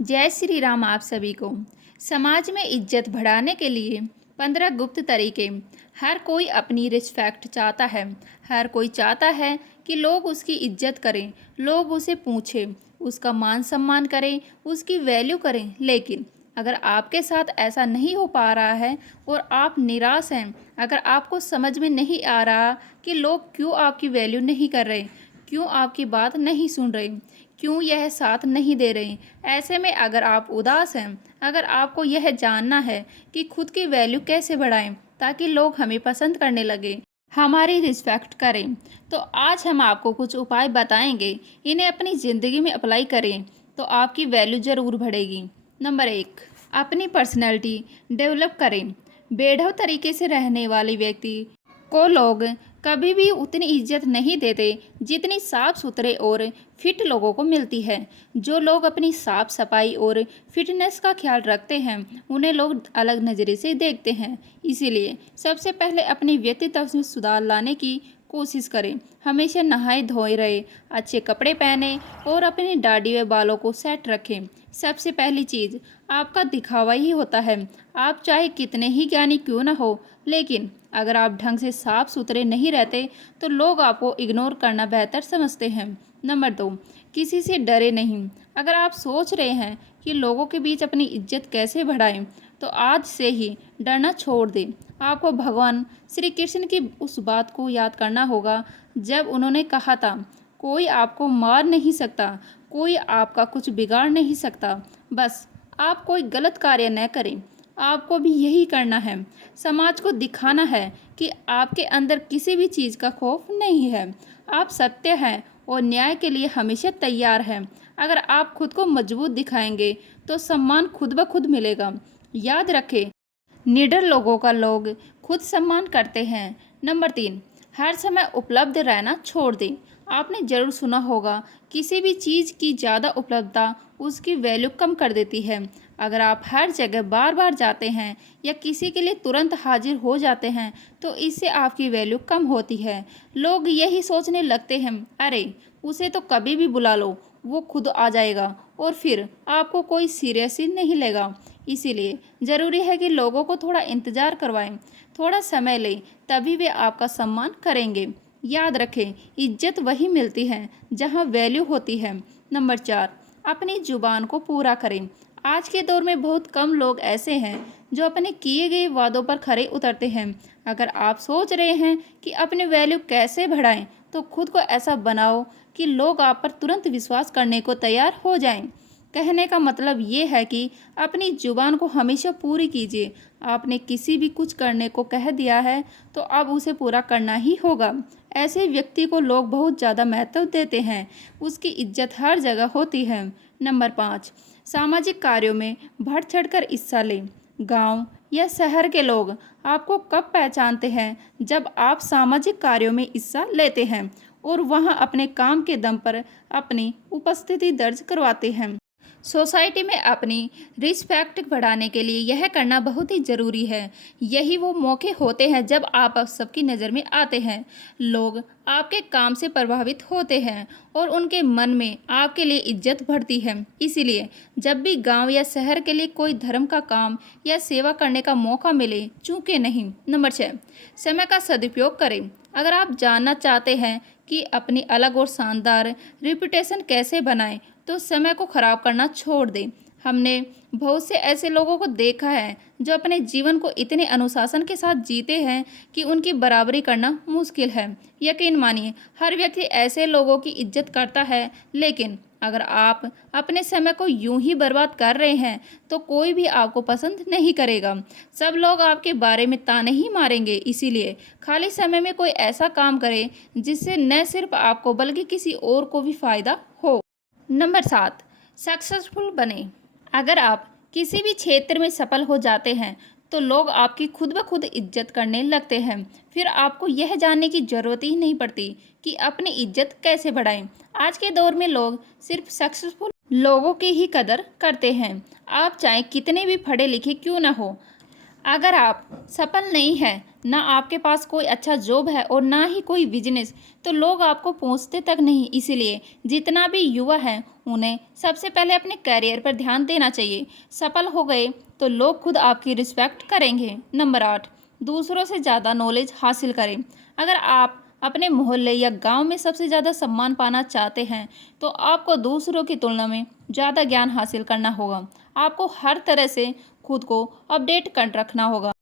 जय श्री राम आप सभी को। समाज में इज्जत बढ़ाने के लिए 15 गुप्त तरीके। हर कोई अपनी रिस्पेक्ट चाहता है। हर कोई चाहता है कि लोग उसकी इज्जत करें, लोग उसे पूछें, उसका मान सम्मान करें, उसकी वैल्यू करें। लेकिन अगर आपके साथ ऐसा नहीं हो पा रहा है और आप निराश हैं, अगर आपको समझ में नहीं आ रहा कि लोग क्यों आपकी वैल्यू नहीं कर रहे, क्यों आपकी बात नहीं सुन रहे, क्यों यह साथ नहीं दे रहे, ऐसे में अगर आप उदास हैं, अगर आपको यह जानना है कि खुद की वैल्यू कैसे बढ़ाएं ताकि लोग हमें पसंद करने लगे, हमारी रिस्पेक्ट करें, तो आज हम आपको कुछ उपाय बताएंगे। इन्हें अपनी ज़िंदगी में अप्लाई करें तो आपकी वैल्यू ज़रूर बढ़ेगी। नंबर 1, अपनी पर्सनैलिटी डेवलप करें। बेढब तरीके से रहने वाले व्यक्ति को लोग कभी भी उतनी इज्जत नहीं देते जितनी साफ सुथरे और फिट लोगों को मिलती है। जो लोग अपनी साफ सफाई और फिटनेस का ख्याल रखते हैं उन्हें लोग अलग नज़रिए से देखते हैं। इसीलिए सबसे पहले अपनी व्यक्तित्व में सुधार लाने की कोशिश करें। हमेशा नहाए धोए रहे, अच्छे कपड़े पहने और अपनी दाढ़ी व बालों को सेट रखें। सबसे पहली चीज़, आपका दिखावा ही होता है। आप चाहे कितने ही ज्ञानी क्यों ना हो, लेकिन अगर आप ढंग से साफ सुथरे नहीं रहते तो लोग आपको इग्नोर करना बेहतर समझते हैं। नंबर 2, किसी से डरे नहीं। अगर आप सोच रहे हैं कि लोगों के बीच अपनी इज्जत कैसे बढ़ाएं, तो आज से ही डरना छोड़ दें। आपको भगवान श्री कृष्ण की उस बात को याद करना होगा जब उन्होंने कहा था, कोई आपको मार नहीं सकता, कोई आपका कुछ बिगाड़ नहीं सकता, बस आप कोई गलत कार्य न करें। आपको भी यही करना है। समाज को दिखाना है कि आपके अंदर किसी भी चीज़ का खौफ नहीं है। आप सत्य हैं और न्याय के लिए हमेशा तैयार हैं। अगर आप खुद को मजबूत दिखाएंगे तो सम्मान खुद ब खुद मिलेगा। याद रखें, निडर लोगों का लोग खुद सम्मान करते हैं। नंबर 3, हर समय उपलब्ध रहना छोड़ दें। आपने ज़रूर सुना होगा, किसी भी चीज़ की ज़्यादा उपलब्धता उसकी वैल्यू कम कर देती है। अगर आप हर जगह बार बार जाते हैं या किसी के लिए तुरंत हाजिर हो जाते हैं तो इससे आपकी वैल्यू कम होती है। लोग यही सोचने लगते हैं, अरे उसे तो कभी भी बुला लो, वो खुद आ जाएगा, और फिर आपको कोई सीरियस ही नहीं लेगा। इसीलिए ज़रूरी है कि लोगों को थोड़ा इंतज़ार करवाएं, थोड़ा समय लें, तभी वे आपका सम्मान करेंगे। याद रखें, इज्जत वही मिलती है जहां वैल्यू होती है। नंबर 4, अपनी जुबान को पूरा करें। आज के दौर में बहुत कम लोग ऐसे हैं जो अपने किए गए वादों पर खरे उतरते हैं। अगर आप सोच रहे हैं कि अपनी वैल्यू कैसे बढ़ाएं, तो खुद को ऐसा बनाओ कि लोग आप पर तुरंत विश्वास करने को तैयार हो जाएं। कहने का मतलब ये है कि अपनी जुबान को हमेशा पूरी कीजिए। आपने किसी भी कुछ करने को कह दिया है तो अब उसे पूरा करना ही होगा। ऐसे व्यक्ति को लोग बहुत ज़्यादा महत्व देते हैं, उसकी इज्जत हर जगह होती है। नंबर 5, सामाजिक कार्यों में बढ़ चढ़कर हिस्सा लें। गांव या शहर के लोग आपको कब पहचानते हैं? जब आप सामाजिक कार्यों में हिस्सा लेते हैं और वहां अपने काम के दम पर अपनी उपस्थिति दर्ज करवाते हैं। सोसाइटी में अपनी रिस्पेक्ट बढ़ाने के लिए यह करना बहुत ही ज़रूरी है। यही वो मौके होते हैं जब आप सबकी नज़र में आते हैं। लोग आपके काम से प्रभावित होते हैं और उनके मन में आपके लिए इज्जत बढ़ती है। इसीलिए जब भी गांव या शहर के लिए कोई धर्म का काम या सेवा करने का मौका मिले, चूके नहीं। नंबर 6, समय का सदुपयोग करें। अगर आप जानना चाहते हैं कि अपनी अलग और शानदार रेपुटेशन कैसे बनाएं, तो समय को खराब करना छोड़ दें। हमने बहुत से ऐसे लोगों को देखा है जो अपने जीवन को इतने अनुशासन के साथ जीते हैं कि उनकी बराबरी करना मुश्किल है। यकीन मानिए, हर व्यक्ति ऐसे लोगों की इज्जत करता है, लेकिन अगर आप अपने समय को यूं ही बर्बाद कर रहे हैं तो कोई भी आपको पसंद नहीं करेगा। सब लोग आपके बारे में ताने ही मारेंगे। इसीलिए खाली समय में कोई ऐसा काम करें जिससे न सिर्फ आपको बल्कि किसी और को भी फायदा हो। नंबर 7, सक्सेसफुल बने। अगर आप किसी भी क्षेत्र में सफल हो जाते हैं तो लोग आपकी खुद ब खुद इज्जत करने लगते हैं। फिर आपको यह जानने की ज़रूरत ही नहीं पड़ती कि अपनी इज्जत कैसे बढ़ाएं। आज के दौर में लोग सिर्फ सक्सेसफुल लोगों की ही कदर करते हैं। आप चाहे कितने भी पढ़े लिखे क्यों ना हो, अगर आप सफल नहीं हैं ना आपके पास कोई अच्छा जॉब है और ना ही कोई बिजनेस, तो लोग आपको पूछते तक नहीं। इसीलिए जितना भी युवा है उन्हें सबसे पहले अपने करियर पर ध्यान देना चाहिए। सफल हो गए तो लोग खुद आपकी रिस्पेक्ट करेंगे। नंबर 8, दूसरों से ज़्यादा नॉलेज हासिल करें। अगर आप अपने मोहल्ले या गांव में सबसे ज़्यादा सम्मान पाना चाहते हैं तो आपको दूसरों की तुलना में ज़्यादा ज्ञान हासिल करना होगा। आपको हर तरह से खुद को अपडेट कर रखना होगा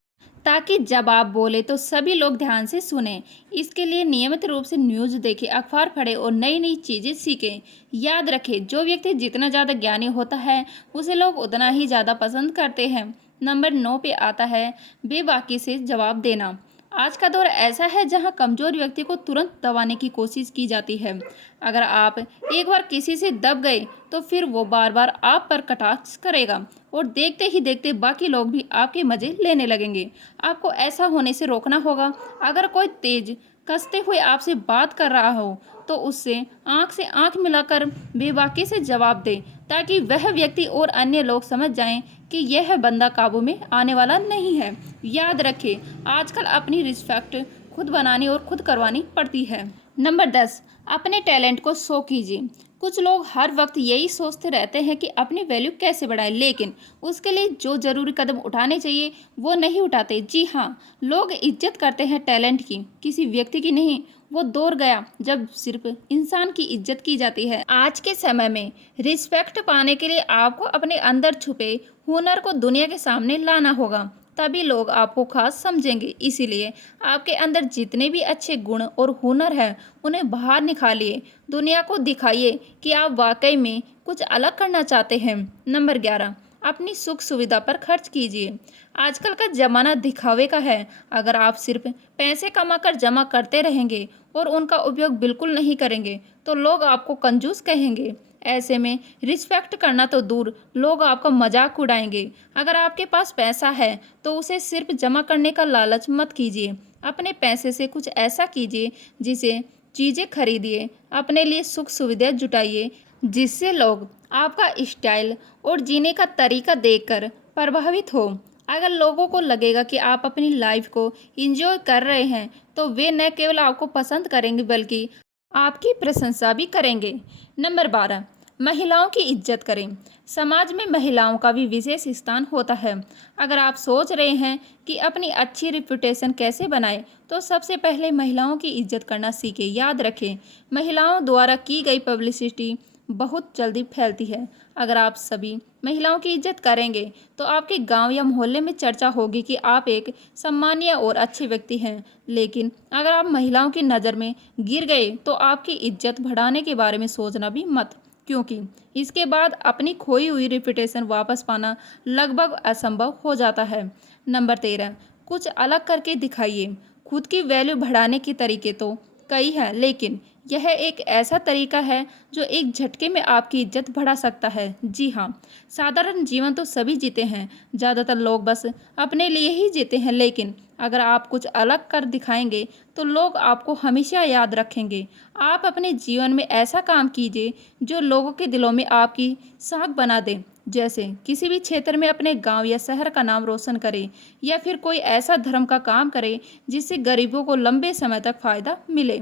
ताकि जब आप बोले तो सभी लोग ध्यान से सुने। इसके लिए नियमित रूप से न्यूज़ देखें, अखबार पढ़ें और नई नई चीज़ें सीखें। याद रखें, जो व्यक्ति जितना ज़्यादा ज्ञानी होता है उसे लोग उतना ही ज़्यादा पसंद करते हैं। नंबर 9 पे आता है बेबाकी से जवाब देना। आज का दौर ऐसा है जहां कमज़ोर व्यक्ति को तुरंत दबाने की कोशिश की जाती है। अगर आप एक बार किसी से दब गए तो फिर वो बार बार आप पर कटाक्ष करेगा और देखते ही देखते बाकी लोग भी आपके मज़े लेने लगेंगे। आपको ऐसा होने से रोकना होगा। अगर कोई तेज कसते हुए आपसे बात कर रहा हो तो उससे आंख से आंख मिलाकर बेबाकी से जवाब दें ताकि वह व्यक्ति और अन्य लोग समझ जाएं कि यह बंदा काबू में आने वाला नहीं है। याद रखें, आजकल अपनी रिस्पेक्ट खुद बनानी और खुद करवानी पड़ती है। नंबर 10, अपने टैलेंट को शो कीजिए। कुछ लोग हर वक्त यही सोचते रहते हैं कि अपनी वैल्यू कैसे बढ़ाएं, लेकिन उसके लिए जो ज़रूरी कदम उठाने चाहिए वो नहीं उठाते। जी हाँ, लोग इज्जत करते हैं टैलेंट की, किसी व्यक्ति की नहीं। वो दौर गया जब सिर्फ इंसान की इज्जत की जाती है। आज के समय में रिस्पेक्ट पाने के लिए आपको अपने अंदर छुपे हुनर को दुनिया के सामने लाना होगा, तभी लोग आपको खास समझेंगे। इसीलिए आपके अंदर जितने भी अच्छे गुण और हुनर हैं उन्हें बाहर निकालिए। दुनिया को दिखाइए कि आप वाकई में कुछ अलग करना चाहते हैं। नंबर 11, अपनी सुख सुविधा पर खर्च कीजिए। आजकल का ज़माना दिखावे का है। अगर आप सिर्फ पैसे कमाकर जमा करते रहेंगे और उनका उपयोग बिल्कुल नहीं करेंगे तो लोग आपको कंजूस कहेंगे। ऐसे में रिस्पेक्ट करना तो दूर, लोग आपका मजाक उड़ाएंगे। अगर आपके पास पैसा है तो उसे सिर्फ जमा करने का लालच मत कीजिए। अपने पैसे से कुछ ऐसा कीजिए जिसे चीज़ें खरीदिए, अपने लिए सुख सुविधाएं जुटाइए जिससे लोग आपका स्टाइल और जीने का तरीका देखकर प्रभावित हो। अगर लोगों को लगेगा कि आप अपनी लाइफ को एंजॉय कर रहे हैं तो वे न केवल आपको पसंद करेंगे बल्कि आपकी प्रशंसा भी करेंगे। नंबर 12, महिलाओं की इज्जत करें। समाज में महिलाओं का भी विशेष स्थान होता है। अगर आप सोच रहे हैं कि अपनी अच्छी रिपुटेशन कैसे बनाएं, तो सबसे पहले महिलाओं की इज्जत करना सीखें। याद रखें, महिलाओं द्वारा की गई पब्लिसिटी बहुत जल्दी फैलती है। अगर आप सभी महिलाओं की इज्जत करेंगे तो आपके गांव या मोहल्ले में चर्चा होगी कि आप एक सम्मानीय और अच्छे व्यक्ति हैं। लेकिन अगर आप महिलाओं की नज़र में गिर गए तो आपकी इज्जत बढ़ाने के बारे में सोचना भी मत, क्योंकि इसके बाद अपनी खोई हुई रेपुटेशन वापस पाना लगभग असंभव हो जाता है। नंबर 13, कुछ अलग करके दिखाइए। खुद की वैल्यू बढ़ाने के तरीके तो कई हैं, लेकिन यह एक ऐसा तरीका है जो एक झटके में आपकी इज्जत बढ़ा सकता है। जी हाँ, साधारण जीवन तो सभी जीते हैं, ज़्यादातर लोग बस अपने लिए ही जीते हैं, लेकिन अगर आप कुछ अलग कर दिखाएंगे तो लोग आपको हमेशा याद रखेंगे। आप अपने जीवन में ऐसा काम कीजिए जो लोगों के दिलों में आपकी साख बना दे, जैसे किसी भी क्षेत्र में अपने गांव या शहर का नाम रोशन करें या फिर कोई ऐसा धर्म का काम करें जिससे गरीबों को लंबे समय तक फायदा मिले।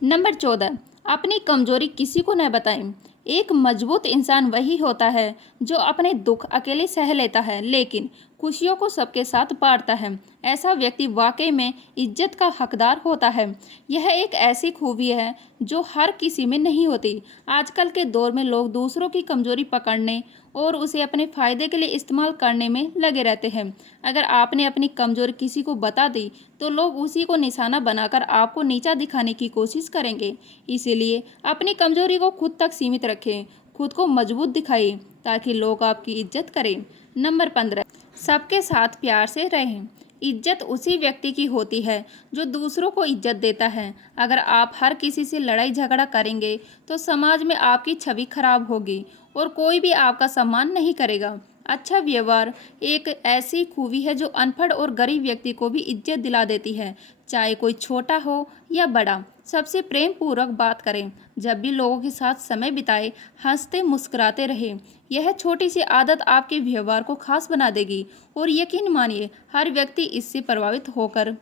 नंबर 14, अपनी कमजोरी किसी को न बताएं। एक मजबूत इंसान वही होता है जो अपने दुख अकेले सह लेता है लेकिन खुशियों को सबके साथ बांटता है। ऐसा व्यक्ति वाकई में इज्जत का हकदार होता है। यह एक ऐसी खूबी है जो हर किसी में नहीं होती। आजकल के दौर में लोग दूसरों की कमजोरी पकड़ने और उसे अपने फायदे के लिए इस्तेमाल करने में लगे रहते हैं। अगर आपने अपनी कमजोरी किसी को बता दी तो लोग उसी को निशाना बनाकर आपको नीचा दिखाने की कोशिश करेंगे। इसीलिए अपनी कमजोरी को खुद तक सीमित रखें, खुद को मजबूत दिखाइए ताकि लोग आपकी इज्जत करें। नंबर 15, सबके साथ प्यार से रहें। इज्जत उसी व्यक्ति की होती है जो दूसरों को इज्जत देता है। अगर आप हर किसी से लड़ाई झगड़ा करेंगे तो समाज में आपकी छवि खराब होगी और कोई भी आपका सम्मान नहीं करेगा। अच्छा व्यवहार एक ऐसी खूबी है जो अनपढ़ और गरीब व्यक्ति को भी इज्जत दिला देती है, चाहे कोई छोटा हो या बड़ा। सबसे प्रेम पूर्वक बात करें, जब भी लोगों के साथ समय बिताए हंसते मुस्कुराते रहें। यह छोटी सी आदत आपके व्यवहार को खास बना देगी और यकीन मानिए हर व्यक्ति इससे प्रभावित होकर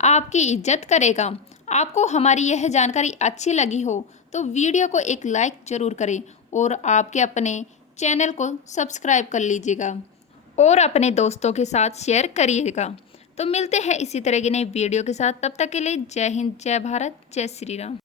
आपकी इज्जत करेगा। आपको हमारी यह जानकारी अच्छी लगी हो तो वीडियो को एक लाइक ज़रूर करें और आपके अपने चैनल को सब्सक्राइब कर लीजिएगा और अपने दोस्तों के साथ शेयर करिएगा। तो मिलते हैं इसी तरह की नई वीडियो के साथ, तब तक के लिए जय हिंद, जय भारत, जय श्री राम।